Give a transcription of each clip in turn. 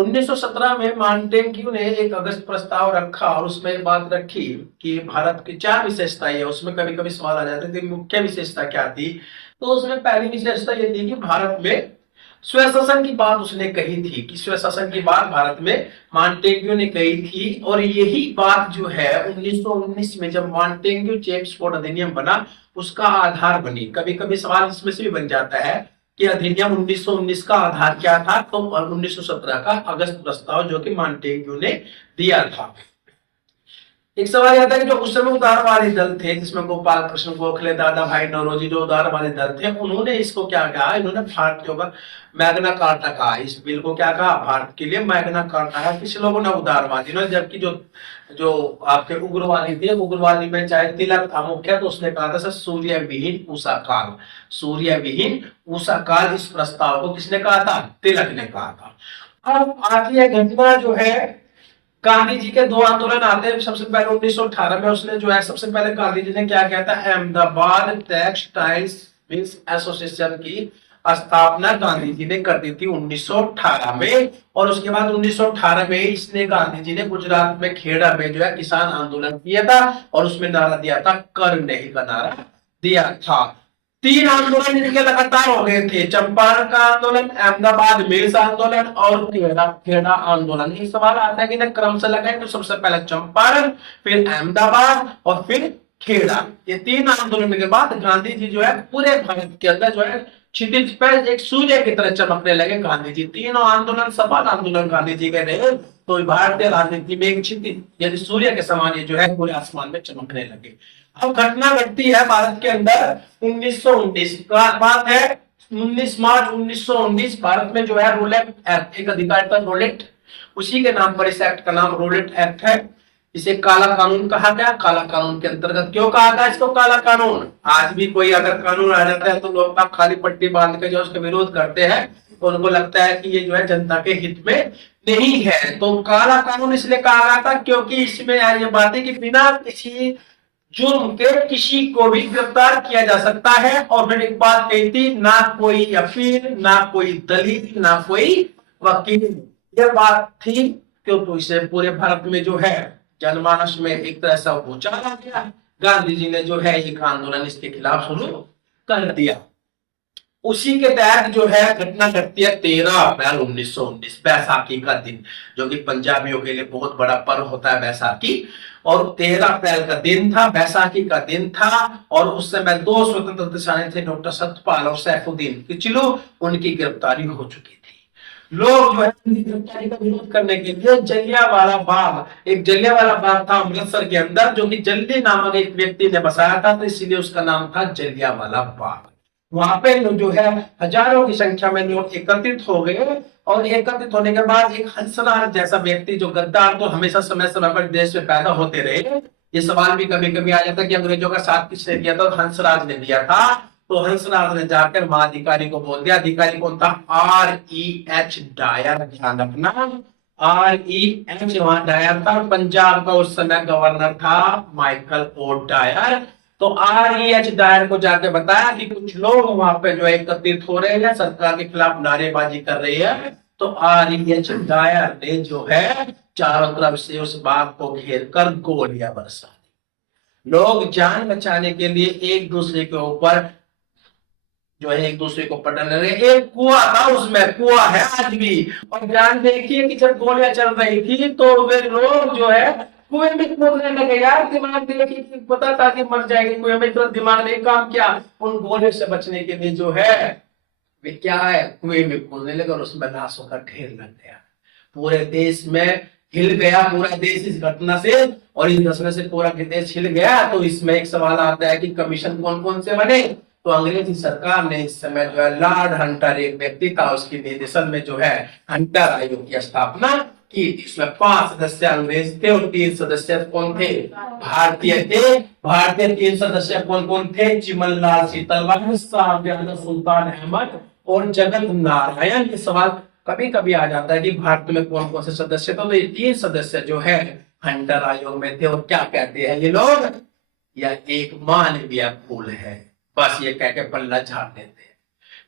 1917 में मांटेग्यू ने एक अगस्त प्रस्ताव रखा और उसमें एक बात रखी कि भारत की चार विशेषताएं है। उसमें कभी कभी सवाल आ जाते थे मुख्य विशेषता क्या थी। तो उसमें पहली विशेषता ये थी कि भारत में स्वशासन की बात उसने कही थी कि स्वशासन की बात भारत में मांटेग्यू ने कही थी। और यही बात जो है 1919 में जब मांटेग्यू चेम्सफोर्ड अधिनियम बना उसका आधार बनी। कभी कभी सवाल इसमें से भी बन जाता है कि अधिनियम 1919 का आधार क्या था। तो 1917 का अगस्त प्रस्ताव जो कि मांटेग्यू ने दिया था। एक सवाल आता है कि जो उस समय उदारवादी दल थे जिसमें गोपाल कृष्ण गोखले, दादा भाई नौरोजी, जो उदारवादी दल थे उन्होंने इसको क्या कहा, इन्होंने भारतीयों का मैग्ना कार्टा कहा। इस बिल को क्या कहा, भारत के लिए मैग्ना कार्टा है। किसी लोगों ने उदारवादी ने, जबकि जो जो आपके उग्रवादी थे, उग्रवादी में चाहे तिलक था मुख्य, तो उसने कहा था सर सूर्य विहीन उषा काल, सूर्य विहीन उषा काल। इस प्रस्ताव को किसने कहा था, तिलक ने कहा था। अब आगे यह घटना जो है, गांधी जी के दो आंदोलन आते हैं। सबसे पहले 1918 में उसने जो है, सबसे पहले गांधी जी ने क्या किया था, अहमदाबाद टेक्सटाइल्स मिल्स एसोसिएशन की स्थापना गांधी जी ने कर दी थी 1918 में। और उसके बाद 1918 में इसने गांधी जी ने गुजरात में खेड़ा में जो है किसान आंदोलन किया था और उसमें नारा दिया था, कर नहीं का नारा दिया था। तीन आंदोलन इनके लगातार हो गए थे, चंपारण का आंदोलन, अहमदाबाद मिल्स आंदोलन और खेड़ा खेड़ा आंदोलन। एक सवाल आता है कि ना क्रम से लगाए, तो सबसे पहले चंपारण, फिर अहमदाबाद और फिर खेड़ा। ये तीन आंदोलन के बाद गांधी जी जो है पूरे भारत के अंदर जो है क्षितिज पर एक सूर्य की तरह चमकने लगे गांधी जी। तीनों आंदोलन सफल आंदोलन गांधी जी के रहे, तो भारतीय राजनीति में एक क्षितिज यानी सूर्य के समान ये जो है पूरे आसमान में चमकने लगे। अब घटना घटती है भारत के अंदर 1919 का बात है। 19 मार्च 1919 भारत में जो है रोलेट एक्ट, एक अधिकार था रोलेट, उसी के नाम पर इस एक्ट का नाम रोलेट एक्ट है। इसे काला कानून कहा गया। काला कानून के अंतर्गत क्यों कहा गया इसको काला कानून, आज भी कोई अगर कानून आ जाता है तो लोग खाली पट्टी बांध के जो उसका विरोध करते हैं, तो उनको लगता है कि ये जो है जनता के हित में नहीं है। तो काला कानून इसलिए कहा गया था क्योंकि इसमें ये बात है कि बिना किसी जुर्म के किसी को भी गिरफ्तार किया जा सकता है। और फिर एक बात कही थी, ना कोई अपील, ना कोई दलील, ना कोई वकील। यह बात थी क्यों, तो इसे पूरे भारत में जो है जनमानस में एक तरह से उछाला गया। गांधी जी ने जो है एक आंदोलन इसके खिलाफ शुरू कर दिया। उसी के तहत जो है घटना घटती है 13 अप्रैल 1919, बैसाखी का दिन, जो कि पंजाबियों के लिए बहुत बड़ा पर्व होता है बैसाखी। और 13 अप्रैल का दिन था, बैसाखी का दिन था। और उस समय दो स्वतंत्रता सेनानी थे, डॉक्टर सत्यपाल और सैफुद्दीन किचलू, उनकी गिरफ्तारी हो चुकी थी। लोग जो है उनकी गिरफ्तारी का विरोध करने के लिए जलियांवाला बाग, एक जलियांवाला बाग था अमृतसर के अंदर, जो कि जल्दी नामक एक व्यक्ति ने बसाया था, तो इसीलिए उसका नाम था जलियांवाला बाग। वहां पे जो है हजारों की संख्या में लोग एकत्रित हो गए। और एकत्रित होने के बाद एक हंसराज जैसा व्यक्ति, जो गद्दार तो हमेशा समय समय पर देश में पैदा होते रहे, ये सवाल भी कभी कभी आ जाता है कि अंग्रेजों का साथ किसने दिया था, तो हंसराज ने दिया था। तो हंसराज ने जाकर महाधिकारी को बोल दिया, अधिकारी कौन था, R.E.H. डायर, ध्यान रखना R.E.H. वहां डायर था। पंजाब का उस समय गवर्नर था माइकल ओ डायर। तो R.E.H. डायर को जाके बताया कि कुछ लोग वहां पे जो एकत्रित हो रहे हैं, सरकार के खिलाफ नारेबाजी कर रहे हैं। तो R.E.H. डायर ने जो है चारों तरफ से उस बाग को घेर कर गोलियां बरसा दी। लोग जान बचाने के लिए एक दूसरे के ऊपर जो है एक दूसरे को पटकने लगे। एक कुआं था, उसमें कुआं है आज भी। और जान देखिए कि जब गोलियां चल रही थी तो वे लोग जो है कुएं में कूदने लगे। यार दिमाग देखिए कि पता था कि मर जाएंगे कुएं में, तो दिमाग ने काम किया, उन गोले से बचने के लिए जो है वे क्या है कुएं में कूदने लगे और उसमें लाशों का ढेर लग गया। पूरे देश में हिल गया, पूरा देश इस घटना से, और इस घटना से पूरा देश हिल गया। तो इसमें एक सवाल आता है कि कमीशन कौन कौन से बने। तो अंग्रेजी सरकार ने इस समय जो है लॉर्ड हंटर एक व्यक्ति था, उसके निर्देशन में जो है हंटर आयोग की स्थापना की। इसमें 5 सदस्य अंग्रेज थे और 3 सदस्य कौन थे, भारतीय थे। भारतीय 3 सदस्य कौन कौन थे, चिमनलाल सीतलवाड़, शाहजादा सुल्तान अहमद और जगत नारायण। ये सवाल कभी कभी आ जाता है कि भारत में कौन कौन से सदस्य थे। तो ये 3 सदस्य जो है हंटर आयोग में थे। और क्या कहते हैं ये लोग, यह एक मानवीय फूल है, बस ये कह के पल्ला झाड़ देते हैं।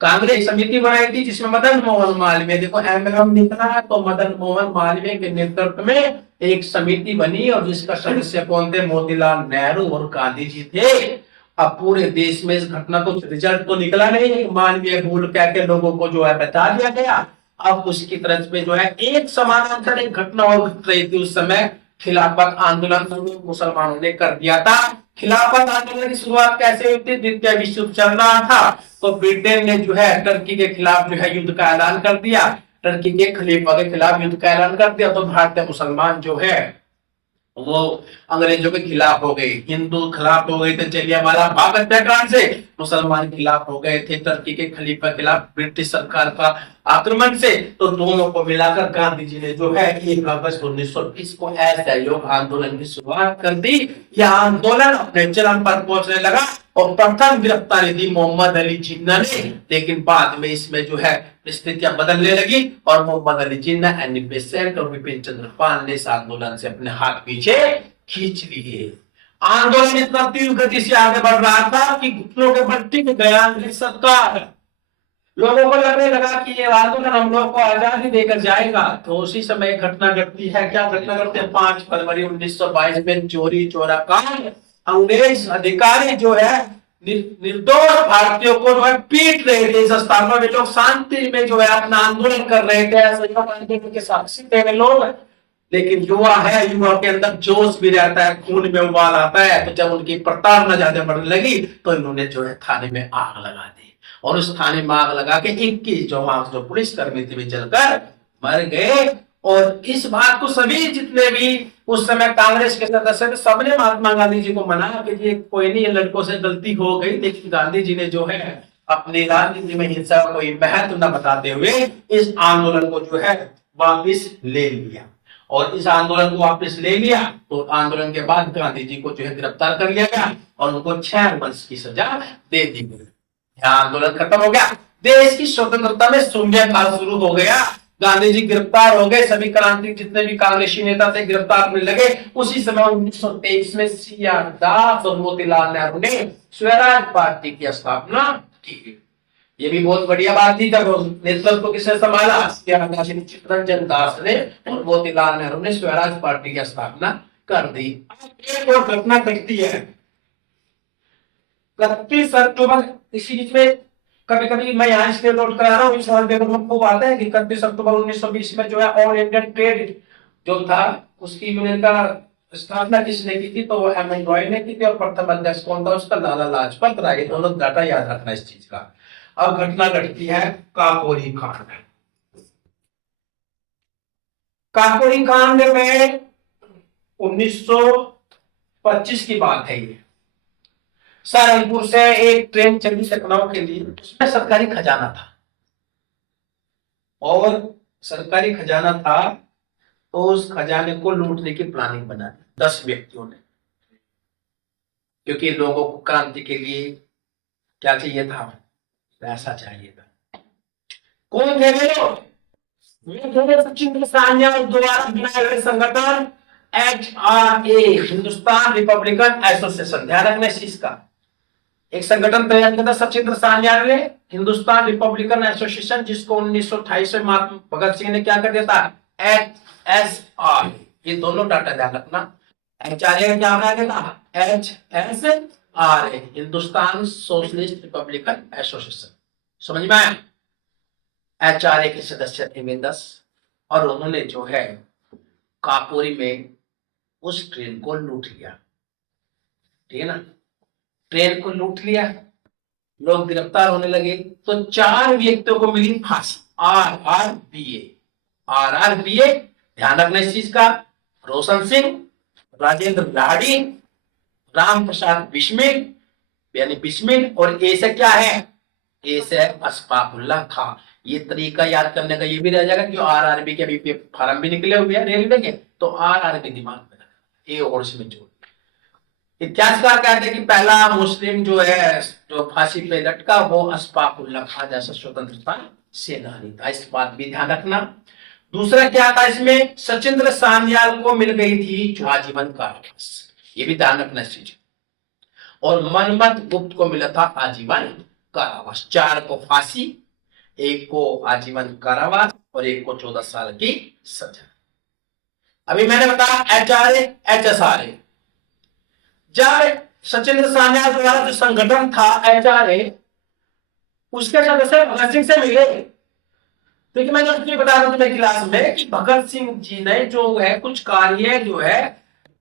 कांग्रेस समिति बनाई थी जिसमें मदन मोहन मालवीय, देखो एम निकला है तो मदन मोहन मालवीय के नेतृत्व में एक समिति बनी और जिसका सदस्य कौन थे, मोतीलाल नेहरू और गांधी जी थे। अब पूरे देश में इस घटना को रिजल्ट तो निकला नहीं, मानवीय भूल कह के लोगों को जो है बता दिया गया। अब उसकी तरफ में जो है एक समानांतर एक घटना और घट रही थी उस समय, खिलाफत आंदोलन मुसलमानों ने कर दिया था। खिलाफत आंदोलन की शुरुआत कैसे हुई थी, द्वितीय विश्व युद्ध चल रहा था तो ब्रिटेन ने जो है टर्की के खिलाफ जो है युद्ध का ऐलान कर दिया, टर्की के खलीफा के खिलाफ युद्ध का ऐलान कर दिया। तो भारतीय मुसलमान जो है वो अंग्रेजों के खिलाफ हो गए, हिंदू खिलाफ हो गए थे जलियांवाला बाग हत्याकांड से, मुसलमान खिलाफ हो गए थे टर्की के खलीफा खिलाफ ब्रिटिश सरकार का आक्रमण से। तो दोनों को मिलाकर गांधी जी ने जो है 1 अगस्त 1920 को असहयोग आंदोलन की शुरुआत कर दी। यह आंदोलन अपने चरम पर पहुंचने लगा और प्रथम गिरफ्तारी दी मोहम्मद अली जिन्ना ने, लेकिन बाद में इसमें जो है स्थितियां बदलने लगी और मोहम्मद अली जिन्ना, एनी बेसेंट और विपिन चंद्र पाल ने इस आंदोलन से अपने हाथ पीछे खींच लिए। आंदोलन इतना तीव्र गति से आगे बढ़ रहा था कि घुटनों के बल टिक गया अंग्रेज सरकार। लोगों को लगने लगा कि ये आंदोलन हम लोग को आजादी देकर जाएगा। तो उसी समय घटना घटती है, क्या घटना घटती है, 5 फरवरी 1922 में चोरी चोरा कांड। अंग्रेज अधिकारी जो है निर्दोष भारतीयों को जो है पीट रहे थे इस स्थान पर। वे लोग शांति में जो है अपना आंदोलन कर रहे थे, आंदोलन के साक्षी थे वे लोग। लेकिन युवा है, युवा के अंदर जोश भी रहता है, खून में उबाल आता है। तो जब उनकी प्रताड़ना ज्यादा बढ़ने लगी तो इन्होंने जो है थाने में आग लगा दी और उस थाने में आग लगा के 21 जो पुलिस कर्मी थे वे जलकर मर गए। और इस बात को सभी जितने भी उस समय कांग्रेस के सदस्य थे सबने महात्मा गांधी जी को मनाया कि ये कोई नहीं, ये लड़कों से गलती हो गई। लेकिन गांधी जी ने जो है अपनी राजनीति में हिंसा का कोई महत्व न बताते हुए इस आंदोलन को जो है वापिस ले लिया। और इस आंदोलन को वापस ले लिया तो आंदोलन के बाद गांधी जी को जो है गिरफ्तार कर लिया गया और उनको 6 वर्ष की सजा दे दी गई। आंदोलन खत्म हो गया, देश की स्वतंत्रता में शून्यकाल शुरू हो गया। गांधी जी गिरफ्तार हो गए, सभी क्रांति जितने भी कांग्रेसी नेता थे गिरफ्तार होने लगे। उसी समय 1923 में सी.आर. दास और मोतीलाल नेहरू ने स्वराज पार्टी की स्थापना की। ये भी बहुत बढ़िया बात थी। जब नेतृत्व किसने संभाला, चित्तरंजन दास ने और मोतीलाल नेहरू ने स्वराज पार्टी की स्थापना कर दी। एक और घटना घटती है 31 अक्टूबर, इसी बीच में कभी कभी मैं यहाँ इसलिए नोट करा रहा हूँ, इस सवाल पेपर में खूब आता है कि 31 अक्टूबर 1920 में जो है ऑल इंडियन ट्रेड जो था उसकी यूनियन का स्थापना किसने की थी, तो वो एम.एन. रॉय ने की थी। और प्रथम अध्यक्ष कौन था उसका, लाला लाजपत राय। दोनों डाटा याद रखना इस चीज का। अब घटना घटती है काकोरी कांड। काकोरी कांड में 1925 की बात है। ये सहारनपुर से एक ट्रेन चली लखनऊ के लिए, उसमें सरकारी खजाना था और सरकारी खजाना था तो उस खजाने को लूटने की प्लानिंग बना दी 10 व्यक्तियों ने, क्योंकि लोगों को क्रांति के लिए क्या चाहिए था, पैसा चाहिए था। कौन थे वे लोग, सचिंद्र सान्याल द्वारा बनाए गए संगठन HRA, हिंदुस्तान रिपब्लिकन एसोसिएशन। ध्यान रखना इस चीज का, एक संगठन तैयार किया था सचिंद्र सान्याल ने, हिंदुस्तान रिपब्लिकन एसोसिएशन, जिसको 1928 में महात्मा भगत सिंह ने क्या कर दिया था, HSR। ये दोनों डाटा ध्यान रखना। HRA क्या बना दिया था, HSR, Hindustan socialist Republican association. समझ में आया। HRA के सदस्य थे वे 10 और उन्होंने जो है काकोरी में उस ट्रेन को लूट लिया। ठीक है ना, ट्रेन को लूट लिया, लोग गिरफ्तार होने लगे। तो 4 व्यक्तियों को मिली फांसी, RRBA। ध्यान रखना इस चीज का। रोशन सिंह, राजेंद्र लाड़ी, राम प्रसाद बिस्मिल यानी बिस्मिल, और ए से क्या है, ए से अशफाकुल्लाह खां। ये तरीका याद करने का ये भी रह जाएगा कि RRB के अभी फॉर्म भी निकले हुए हैं रेलवे के, तो RRB दिमाग में रखना, ए और इसमें जोड़। इतिहासकार कहते हैं कि पहला मुस्लिम जो है जो फांसी पे लटका वो अशफाकुल्लाह खां जैसा स्वतंत्रता सेनानी था। इस बात भी ध्यान रखना। दूसरा क्या था इसमें, सचिंद्र सान्याल को मिल गई थी आजीवन कारावास, ये भी ध्यान रखना इस चीज। और मनमथ गुप्त को मिला था आजीवन कारावास, 4 को फांसी, एक को आजीवन कारावास और एक को 14 साल की सजा। अभी मैंने बताया HRA HSRA, जब सचिंद्र सान्याल द्वारा जो संगठन था HRA, उसके सदस्य भगत सिंह से मिले। देखिए मैंने उसमें बताया था मेरी क्लास में कि भगत सिंह जी ने जो है कुछ कार्य जो है,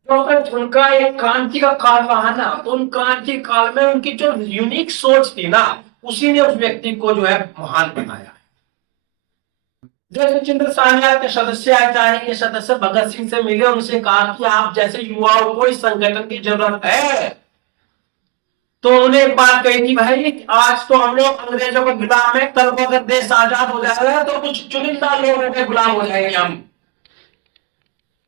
तो उनका एक क्रांति का काल रहा ना, तो उन क्रांति काल में उनकी जो यूनिक सोच थी ना, उसी ने उस व्यक्ति को जो है महान बनाया। जैसे सचिंद्र सान्याल के सदस्य HRA के सदस्य भगत सिंह से मिले, उनसे कहा कि आप जैसे युवाओं को इस संगठन की जरूरत है। तो उन्हें एक बात कही थी, भाई आज तो हम लोग अंग्रेजों के गुलाम है, कल को अगर देश आजाद हो जाएगा तो कुछ चुनिंदा लोगों के गुलाम हो जाएंगे हम।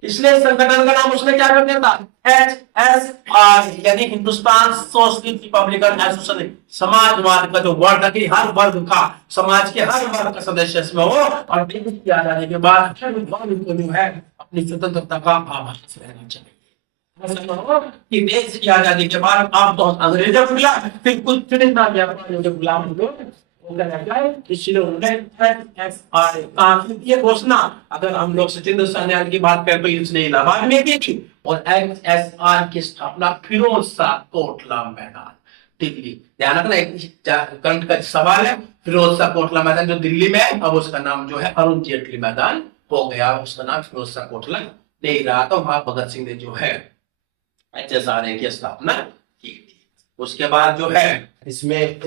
इसलिए संगठन का नाम उसने क्या कर दिया था, HSR, यानी हिंदुस्तान सोशलिस्ट रिपब्लिकन एसोसिएशन। समाजवाद का जो वर्ग है, हर वर्ग का, समाज के हर वर्ग का सदस्य इसमें हो, और देश की आजादी के बाद को जो है अपनी स्वतंत्रता का आभास रहना चाहिए। कि देश की आजादी के बाद आप तो अंग्रेजों को मिला, फिर कुछ चुनिंदा व्यापारियों के गुलाम हो, इसलिए उन्होंने ये घोषणा, अगर हम लोग सचिंद्र सान्याल की बात करें तो इसने इलाहाबाद में की थी, और HSR की स्थापना फिरोज शाह कोटला मैदान, दिल्ली। ध्यान रखना, एक करंट का सवाल है, फिरोज शाह कोटला मैदान जो दिल्ली में है, अब उसका नाम जो है अरुण जेटली मैदान हो गया, उसका नाम फिरोज शाह कोटला नहीं रहा। तो वहां भगत सिंह ने जो है HSRA की स्थापना की थी। उसके बाद जो है इसमें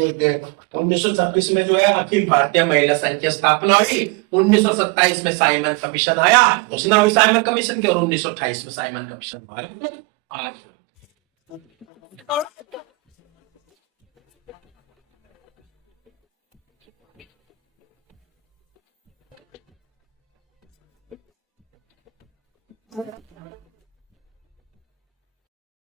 1926 में जो है अखिल भारतीय महिला संघ की स्थापना हुई। 1927 में साइमन कमीशन आया, घोषणा हुई साइमन कमीशन की, और 1928 में साइमन कमीशन भारत आ